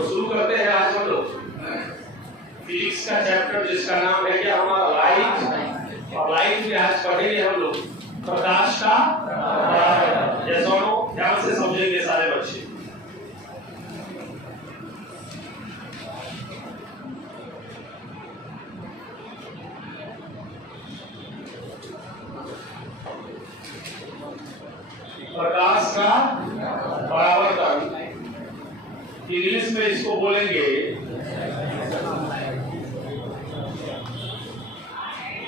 तो शुरू करते हैं आज हम लोग फिजिक्स का चैप्टर जिसका नाम है क्या हमारा लाइट। और लाइट में आज पढ़ेंगे हम लोग प्रकाश का परावर्तन। जैसा ध्यान से समझेंगे सारे बच्चे। प्रकाश का परावर्तन इंग्लिश में इसको बोलेंगे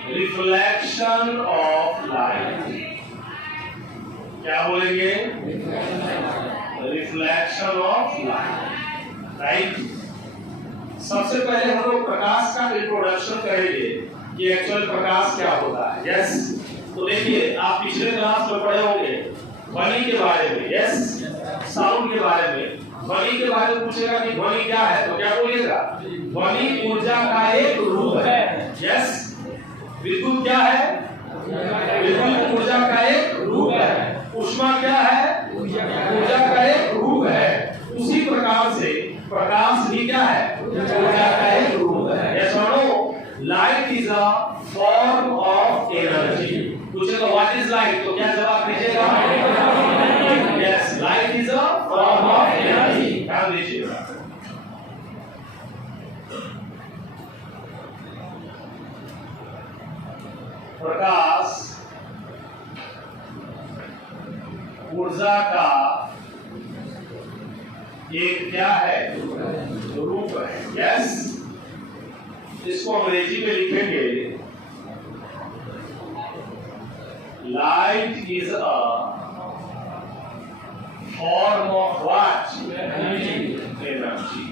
रिफ्लेक्शन ऑफ लाइट। क्या बोलेंगे? Reflection of light, right. सबसे पहले हम लोग प्रकाश का इंट्रोडक्शन करेंगे कि एक्चुअल प्रकाश क्या होता है। यस, तो देखिए आप पिछले क्लास में पढ़े होंगे ध्वनि के बारे में। यस, साउंड के बारे में। ध्वनि के बारे में पूछेगा कि ध्वनि क्या है तो क्या बोलिएगा? ध्वनि ऊर्जा का एक रूप है। यस, विद्युत क्या है? विद्युत ऊर्जा का एक रूप है। ऊष्मा क्या है? ऊर्जा का एक रूप है। उसी प्रकार से प्रकाश भी क्या है? ऊर्जा का एक रूप है। यस और no? Light is a form of energy. पूछेगा व्हाट इज लाइट तो क्या जवाब दीजिएगा? Yes, light is a form of energy. ध्यान दीजिएगा। प्रकाश ऊर्जा का एक क्या है? रूप है। यस, इसको अंग्रेजी में लिखेंगे light is a form of what? Energy.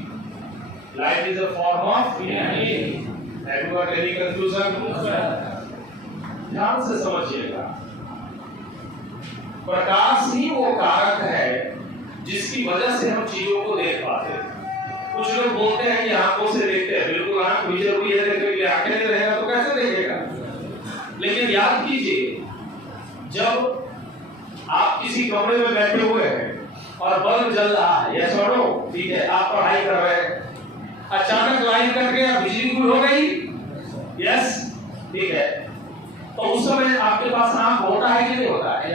Light is a form of energy. Have you got any confusion? ध्यान से समझिएगा। प्रकाश ही वो कारक है जिसकी वजह से हम चीजों को देख पाते हैं। कुछ लोग बोलते हैं कि आंखों से देखते हैं। बिल्कुल आंख भी जरूरी है देखने के लिए। आंखें नहीं रहेगा तो कैसे देखेगा? लेकिन याद कीजिए, जब आप किसी कमरे में बैठे हुए हैं और बल्ब जल रहा है, यस और नो, ठीक है, आप पढ़ाई कर रहे हैं, अचानक लाइन कट गया, बिजली गुल हो गई, यस, ठीक है, तो उस समय आपके पास आंख होता है कि नहीं होता है?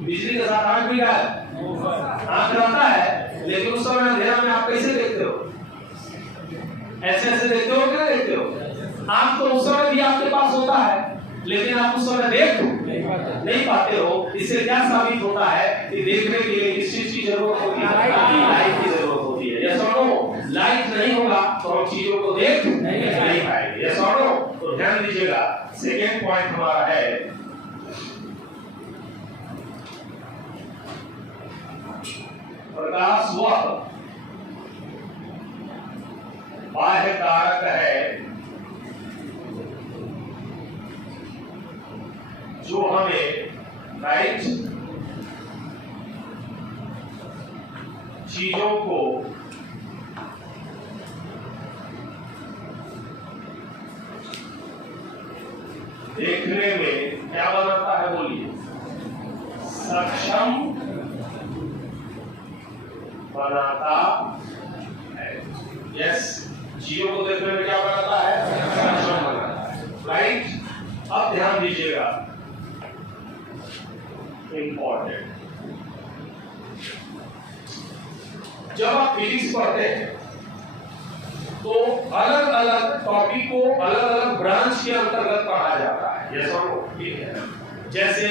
बिजली के साथ आंख भी है, आंख रहता है, लेकिन उस समय अंधेरा में आप कैसे देखते हो? ऐसे ऐसे देखते हो कि नहीं देखते हो? आंख तो उस समय भी आपके पास होता है, लेकिन आप उस समय देख नहीं पाते हो। इससे क्या साबित होता है कि देखने के लिए किस चीज की जरूरत होती है? लाइट की जरूरत होती है। यस और नो? लाइट नहीं होगा तो हम चीजों को देख नहीं पाएंगे। यस और नो? तो ध्यान दीजिएगा। सेकेंड पॉइंट हमारा है प्रकाश वह बाह्य कारक है जो हमें राइट चीजों को देखने में क्या बनाता है? बोलिए, सक्षम बनाता है। यस, चीजों को देखने में क्या बनाता है? सक्षम बनाता है, राइट। अब ध्यान दीजिएगा, इंपॉर्टेंट, जब आप फिजिक्स पढ़ते हैं तो अलग अलग टॉपिक को अलग अलग ब्रांच के अंतर्गत पढ़ा जाता है। ये सब ठीक है। जैसे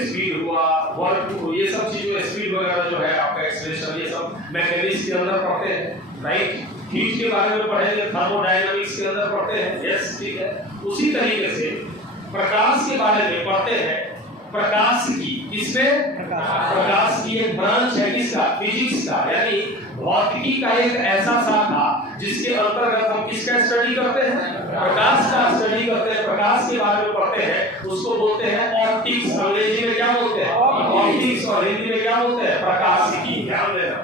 स्पीड हुआ, वर्क हुआ, ये सब चीजें, स्पीड वगैरह जो है आपका एक्सेलरेशन, ये सब मैकेनिक्स के अंदर पढ़ते हैं, राइट। हीट के बारे में पढ़ेंगे, थर्मोडायनामिक्स के अंदर पढ़ते हैं। यस, ठीक है। उसी तरीके से प्रकाश के बारे में पढ़ते हैं। प्रकाश की, किसमें? प्रकाश की एक ब्रांच है, किसका? फिजिक्स का, यानी भौतिकी का एक ऐसा शाखा जिसके अंतर्गत हम किसका स्टडी करते हैं? प्रकाश का स्टडी करते हैं, प्रकाश के बारे में पढ़ते हैं। उसको बोलते हैं ऑप्टिक्स। अंग्रेजी में क्या बोलते हैं? ऑप्टिक्स। और हिंदी में क्या बोलते हैं? प्रकाशिकी। ध्यान देना।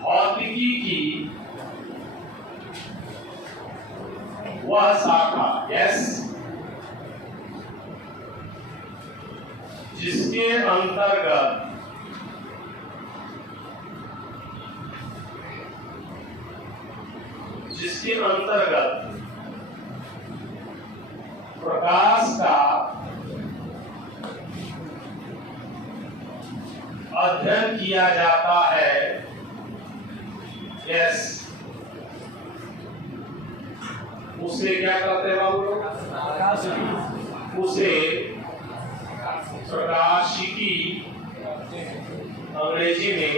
भौतिकी की वह शाखा, यस, जिसके अंतर्गत प्रकाश का अध्ययन किया जाता है। यस, उसे क्या कहते हैं बाबू लोग? उसे प्रकाशिकी, अंग्रेजी में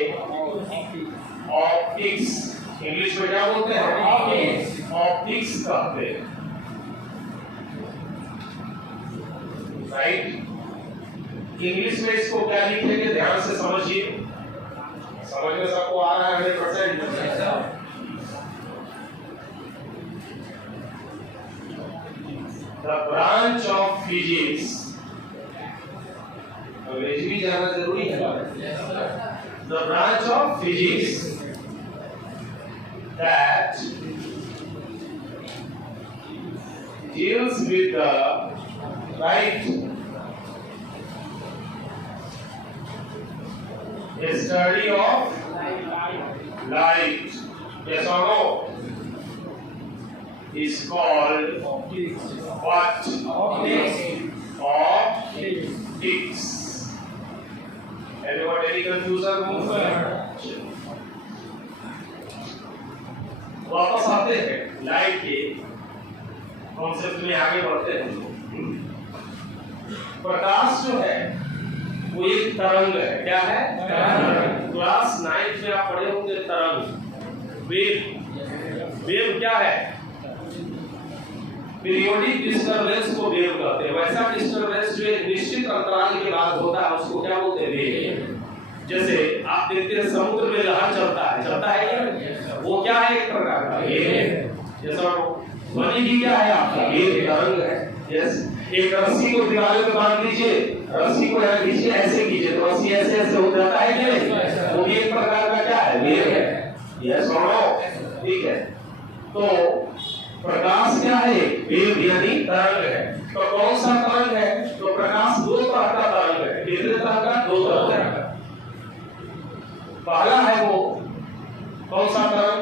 ऑप्टिक्स, इंग्लिश में क्या बोलते हैं? ऑप्टिक्स कहते हैं। राइट, इंग्लिश में इसको क्या लिखेंगे ध्यान से समझिए। समझ में सबको आ रहा है 100%? The branch of physics, अंग्रेजी भी जानना जरूरी है। The branch of physics that deals with the study of light, yes or no, is called what? Optics. Anyone any confusion? वापस आते हैं लाइट के कॉन्सेप्ट में, आगे बढ़ते हैं। प्रकाश जो है वो एक तरंग है। क्या है? तरंग। क्लास 9 में आप पढ़े होंगे तरंग, वेव। वेव क्या है? पीरियोडिक डिस्टरबेंस को वेव कहते हैं। वैसा डिस्टरबेंस जो एक निश्चित अंतराल के बाद होता है उसको क्या बोलते हैं? वेव। जैसे आप देखते हैं समुद्र में लहर चलता है क्या? वो क्या है? एक प्रकार का वेव। जैसा ध्वनि की क्या है? आपका वेव, तरंग है। यस, एक रस्सी को दीवार पे बांध लीजिए, रस्सी को यहाँ खींचिए, ऐसे कीजिए तो रस्सी ऐसे ऐसे हो जाता है कि नहीं? वो भी एक प्रकार का क्या है? वेव है। यस और नो? ठीक है। तो प्रकाश क्या है? वेव यानी तरंग है। तो कौन सा तरंग है? तो प्रकाश दो तरह का तरंग है। कितने तरह का? दो तरह का। पहला है वो कौन सा तरंग?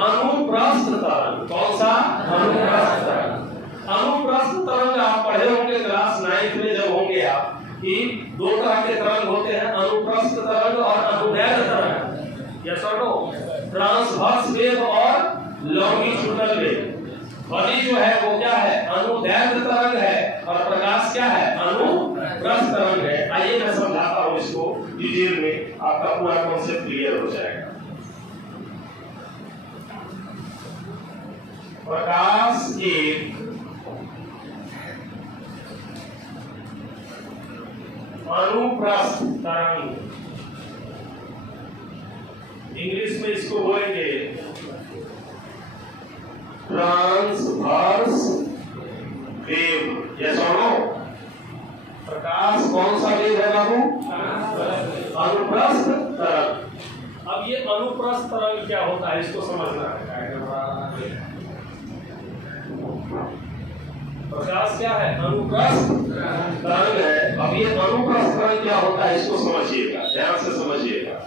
अनुप्रस्थ तरंग। कौन सा? अनुप्रस्थ तरंग। अनुप्रस्थ तरंग आप पढ़े होंगे क्लास 9 में जब होंगे आप, कि दो तरह के तरंग होते हैं, अनुप्रस्थ तरंग और अनुदैर्घ्य तरंग। यस और नो? ट्रांसवर्स वेव और लॉन्गिट्यूडनल वेव। ध्वनि जो है वो क्या है? अनुदैर्घ्य तरंग है और प्रकाश क्या है? अनुप्रस्थ तरंग है। आइए मैं समझाता हूं इसको डिटेल में, आपका पूरा कॉन्सेप्ट क्लियर हो जाएगा। प्रकाश एक अनुप्रस्थ तरंग, इंग्लिश में इसको बोलेंगे ट्रांसवर्स वेव। यस और नो? प्रकाश कौन सा वेव है बाबू? अनुप्रस्थ तरंग। अब ये अनुप्रस्थ तरंग क्या होता है इसको समझना है। प्रकाश क्या है? अनुप्रस्थ तरंग है। अब ये अनुप्रस्थ तरंग क्या होता है इसको समझिएगा, ध्यान से समझिएगा।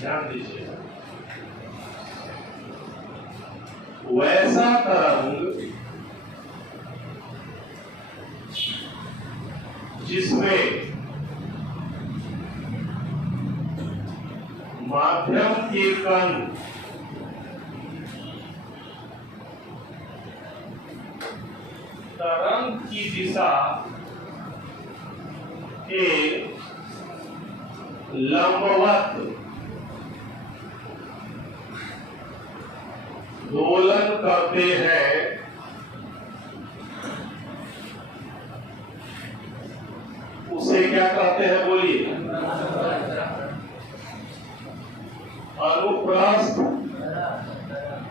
ध्यान दीजिएगा। वैसा तरंग जिसमें माध्यम के कण तरंग की दिशा के लंबवत दोलन करते हैं, उसे क्या कहते हैं? बोलिए। अनुप्रस्थ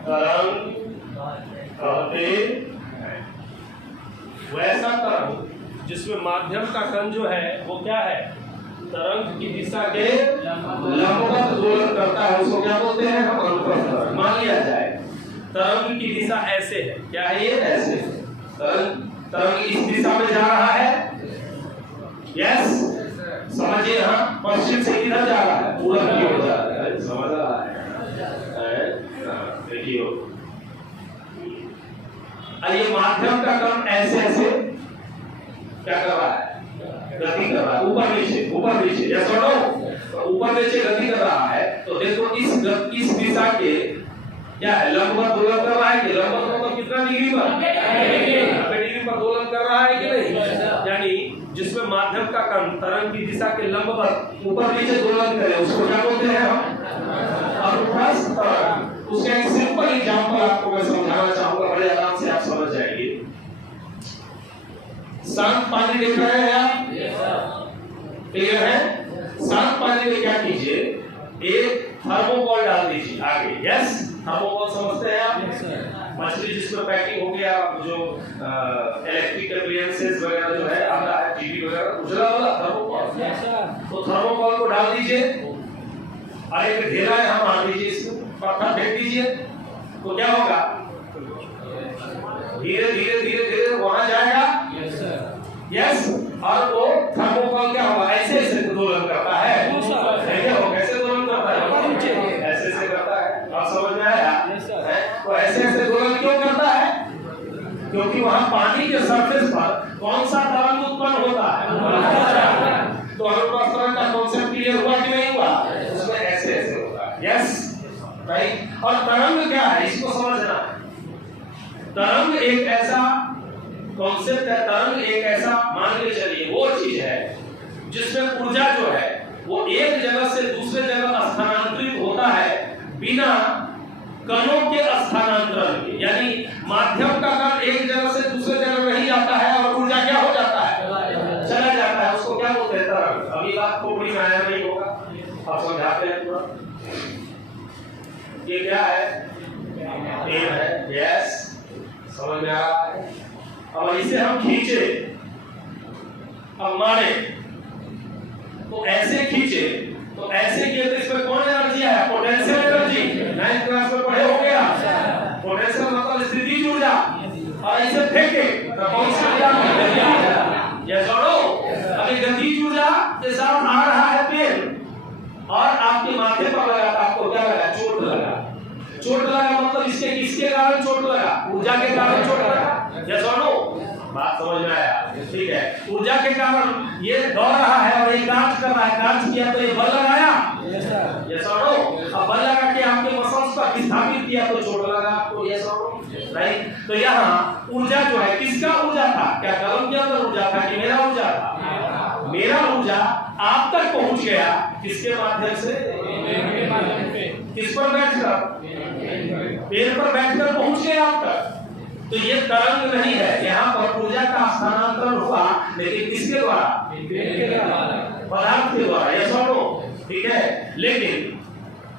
तरंग कहते हैं। वैसा तरंग जिसमें माध्यम का कण जो है वो क्या है, तरंग की दिशा के लंबवत दोलन करता है, उसको क्या बोलते हैं हम, अनुप्रस्थ तरंग। मान लिया जाए तरंग की दिशा ऐसे है, क्या है ये, ऐसे तरंग इस दिशा में जा रहा है, यस समझिए, हाँ पश्चिम से इधर जा रहा है, पूरब की ओर जा रहा है, समझ रहा है, देखिए ये माध्यम का कण ऐसे ऐसे क्या कर रहा है, गति कर रहा है, ऊपर नीचे, यस और नो, तो ऊपर नीचे गति कर रहा है। तो देखो इस दिशा के क्या है, लंबवत दोलन कर रहा है कि लंबवत मतलब कितना डिग्री पर, 90 डिग्री पर दोलन कर रहा है कि नहीं, यानी जिसमें माध्यम का कण तरंग की दिशा के लंबवत ऊपर नीचे दोलन करे उसको क्या बोलते हैं हम, अनुप्रस्थ तरंग। उसका एक सिंपल एग्जांपल आपको मैं समझाना चाहूंगा, बड़े आराम से आप समझ जाएंगे। शांत पानी देख रहे हैं आप, क्लियर है, शांत पानी में क्या कीजिए, एक थर्मोकोल डाल दीजिए आगे, यस थर्मोकोल समझते हैं आप, मछली जिसमें पैकिंग हो गया, जो इलेक्ट्रिक अप्लायंसेस वगैरह जो है आता है, टीवी वगैरह, उजला वाला थर्मोकोल, तो थर्मोकोल को डाल दीजिए और एक ढेला यहाँ मार दीजिए, इसमें पत्थर फेंक दीजिए, तो क्या होगा, धीरे धीरे वहां जाएगा, यस और वो थर्मोकोल क्या होगा, ऐसे ऐसे दोलन करता है, कैसे दोलन करता है, ऐसे ऐसे करता है, आप समझ में आया, तो ऐसे ऐसे दोलन क्यों करता है, क्योंकि वहां पानी के सरफेस पर कौन सा तरंग उत्पन्न होता है, तो अनुप्रस्थ तरंग का कॉन्सेप्ट क्लियर हुआ कि नहीं हुआ, उसमें ऐसे ऐसे होता है, यस राइट। और तरंग क्या है इसको समझना, तरंग एक ऐसा कॉन्सेप्ट है, तरंग एक ऐसा मान के चलिए वो चीज है जिसमें ऊर्जा जो है वो एक जगह से दूसरे जगह स्थानांतरित होता है बिना कणों के स्थानांतरण के, यानी माध्यम का कण एक जगह से दूसरे जगह नहीं जाता है और ऊर्जा क्या हो जाता है, चला जाता है, उसको क्या बोलते हैं, तरंग। अभी बात खोपड़ी में आया नहीं होगा, आप समझाते हैं पूरा, ये क्या है, पेन है, यस समझ में आ रहा है। अब इसे हम खींचे, अब मारे तो ऐसे खींचे, तो ऐसे किए तो इसमें कौन एनर्जी है, पोटेंशियल एनर्जी, 9th क्लास में पढ़े हो गया, पोटेंशियल मतलब स्थितिज ऊर्जा, और ऐसे फेंके तो कौन सी ऊर्जा, ये जोड़ो, अभी गतिज ऊर्जा के साथ आ रहा है पेन और आपके माथे पर लगा, तो आपको क्या लगा, चोट लगा, चोट लगा मतलब इसके किसके कारण चोट लगा, ऊर्जा के कारण चोट लगा, यस और नो, बात समझ में आया, ठीक है, ऊर्जा के कारण ये दौड़ रहा है और ये कांच कर रहा है, कांच किया तो ये बल लगाया, यस और नो, अब बल लगा के आपके मसल्स पर विस्थापित किया तो चोट लगा आपको, यस और नो, राइट। तो यहाँ ऊर्जा जो है किसका ऊर्जा था, क्या कलम के अंदर ऊर्जा था कि मेरा ऊर्जा था, मेरा ऊर्जा आप तक पहुंच गया, किसके माध्यम से, किस पर बैठकर, पेड़ पर बैठकर पहुंच गया आप तक, तो ये तरंग नहीं है, यहाँ पर ऊर्जा का स्थानांतरण हुआ, लेकिन किसके द्वारा, पदार्थ के द्वारा, यस और नो, ठीक है। लेकिन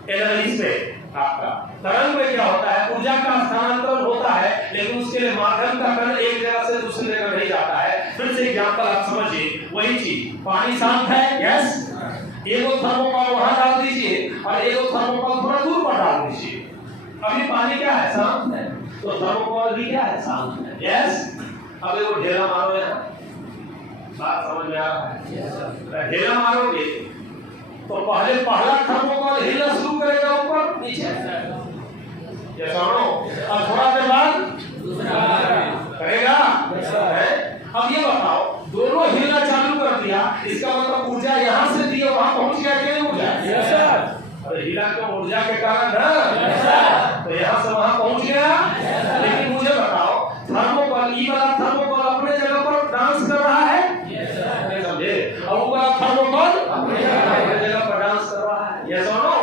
एनर्जी पे आपका तरंग में क्या होता है, ऊर्जा का स्थानांतरण होता है, लेकिन उसके लिए माध्यम का कण एक जगह से दूसरी जगह नहीं जाता है। फिर से एग्जांपल आप समझिए, वही चीज, पानी शांत है, यस, एगो थर्मोकोल वहां डाल दीजिए और एगो थर्मोकोल थोड़ा दूर पर डाल दीजिए, अभी पानी क्या है, शांत है, तो थर्मोकोल भी क्या है, शांत है, यस। अब एगो ढेला मारो, यहाँ बात समझ में आ रहा है, ढेला मारोगे तो पहले पहला थर्मोकोल हिलना शुरू करेगा ऊपर नीचे, यस और नो, और थोड़ा देर बाद करेगा, अब ये बताओ, दोनों हिलना चालू कर दिया, इसका मतलब ऊर्जा यहाँ से दी और वहां पहुंच गया कि नहीं ऊर्जा, यस सर, अरे हिला तो ऊर्जा के कारण है, यस सर, तो यहाँ से वहां पहुंच गया, लेकिन मुझे बताओ थर्मोकोल, ये वाला थर्मोकोल अपने जगह पर डांस कर रहा है, यस सर, समझे, और वो वाला थर्मोकोल अपने जगह पर डांस कर रहा है, यस और नो,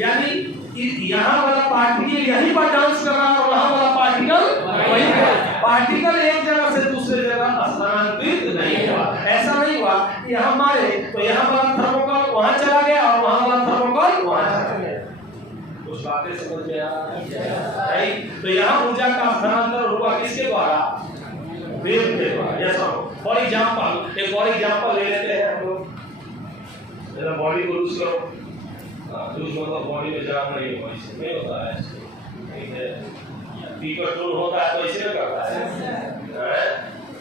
यानी यहाँ वाला पार्टिकल यहीं पर डांस कर रहा है और वहां वाला पार्टिकल वहीं पर, पार्टिकल एक जगह से दूसरे जगह स्थानांतरित नहीं हुआ, ऐसा नहीं हुआ कि हम मारे तो यहाँ वाला थर्मोकोल वहां चला गया और वहां वाला थर्मोकोल वहां चला गया, कुछ बातें समझ में आ रही, तो यहाँ ऊर्जा का स्थानांतरण हुआ किसके द्वारा, वेव के द्वारा। जैसा फॉर एग्जांपल एक और एग्जांपल ले लेते हैं हम लोग, जरा बॉडी को लूज करो। लूज मतलब बॉडी में जाम नहीं हो, इससे नहीं होता है, ठीक है। पी कंट्रोल होता है तो इसे में करता है,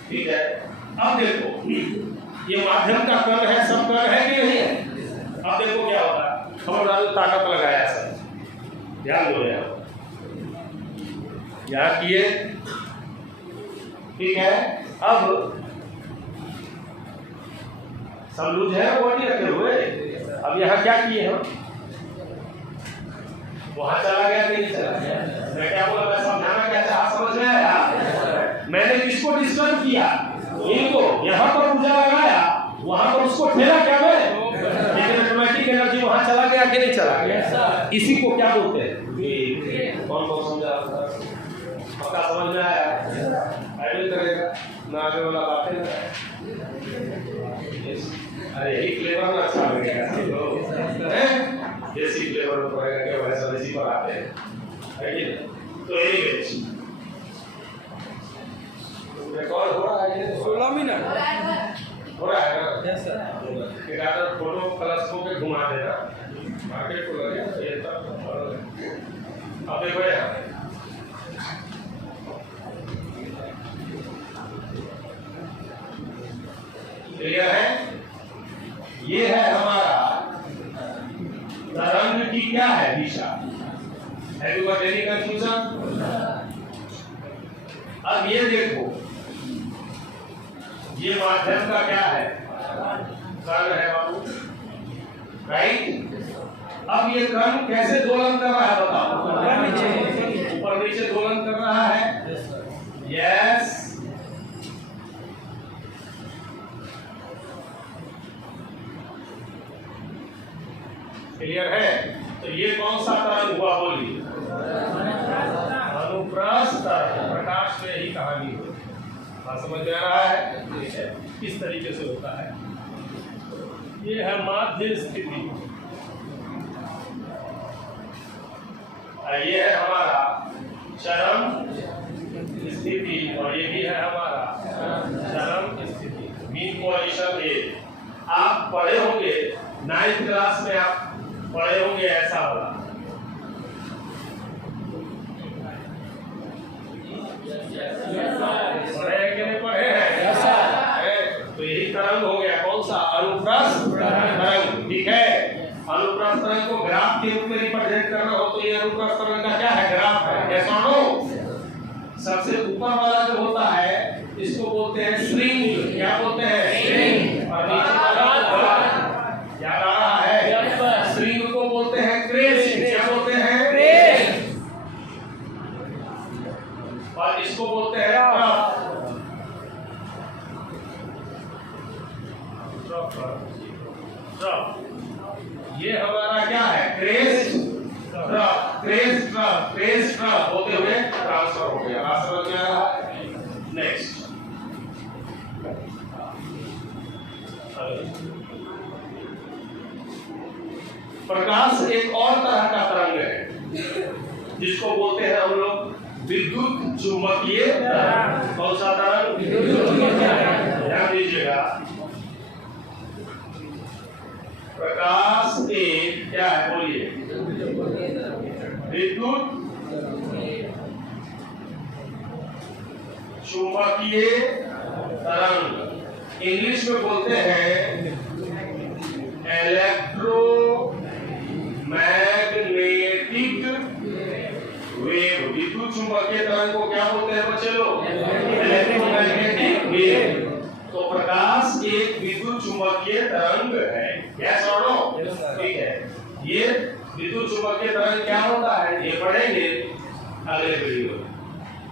ठीक है। अब देखो ये माध्यम का कण है, सब कण है कि नहीं है? अब देखो क्या होता है, हमने ताकत लगाया सर, ध्यान दो यहाँ किए, ठीक है। अब सब लूज है बॉडी रखे हुए, अब यहाँ क्या किए हम, वहां चला गया कि नहीं चला गया? मैं क्या बोला, मैं समझाना क्या चाहा, समझ में आया? मैंने किसको डिस्टर्ब किया, इनको, यहाँ पर ऊर्जा लगाया, वहां पर उसको ठेला क्या मैं, लेकिन ऑटोमेटिक एनर्जी वहां चला गया कि नहीं चला गया? इसी को क्या बोलते हैं? कौन कौन समझा? पक्का समझ में आया? आइडियल करेगा ना, आगे वाला बातें ना। अरे यही फ्लेवर में अच्छा लगेगा, देसी फ्लेवर में पड़ेगा क्या, वैसा देसी पर आते हैं, है कि नहीं? तो एनीवेज रिकॉर्ड हो रहा है, 16 मिनट हो रहा है ना? Yes sir. एक आधा फोटो प्लस को के घुमा देना, मार्केट को लगे ये तब। अब देखो यहाँ क्लियर है, ये है हमारा तरंग की क्या है दिशा। Have you got any confusion? अब ये देखो, ये माध्यम का क्या है, कण है बाबू, राइट। अब ये कण कैसे दोलन कर रहा है बताओ, ऊपर नीचे दोलन कर रहा है, यस। क्लियर है? तो ये कौन सा तरंग हुआ बोलिए, अनुप्रस्थ तरंग। प्रकाश में ही कहानी हो, समझ में आ रहा है? ठीक है, किस तरीके से होता है। ये है माध्य स्थिति, ये है हमारा चरम स्थिति, और ये भी है हमारा चरम स्थिति, मीन पोजीशन। ये आप पढ़े होंगे 9th क्लास में, आप पढ़े होंगे ऐसा होगा, पढ़े हैं कि नहीं पढ़े हैं? तो यही तरंग हो गया, कौन सा, अनुप्रस्थ तरंग, ठीक है। अनुप्रस्थ तरंग को ग्राफ के रूप में रिप्रेजेंट करना हो तो ये अनुप्रस्थ तरंग का क्या है, ग्राफ है, यस और नो। सबसे ऊपर वाला जो होता है इसको बोलते हैं स्ट्रिंग, क्या बोलते हैं, स्ट्रिंग। और नीचे वाला याद आ रहा है, स्ट्रिंग को बोलते हैं क्रेस्ट, क्या बोलते हैं, क्रेस्ट। और इसको बोलते हैं ट्रफ। ये हमारा क्या है, crest trough, crest trough, crest trough होते हुए ट्रांसफर हो गया। बात समझ में आ रहा है? नेक्स्ट, प्रकाश एक और तरह का तरंग है जिसको बोलते हैं हम लोग विद्युत चुंबकीय तरंग। कौन सा तरंग, विद्युत चुंबकीय तरंग। ध्यान दीजिएगा, प्रकाश एक क्या है बोलिए, विद्युत चुंबकीय तरंग। इंग्लिश में बोलते हैं इलेक्ट्रोमैग्नेटिक वेव। विद्युत चुंबकीय तरंग को क्या बोलते हैं बच्चे लोग, इलेक्ट्रोमैग्नेटिक वेव। तो प्रकाश एक विद्युत चुंबकीय तरंग है, यस और नो, ठीक है। ये विद्युत चुंबकीय तरंग क्या होता है ये पढ़ेंगे अगले वीडियो में।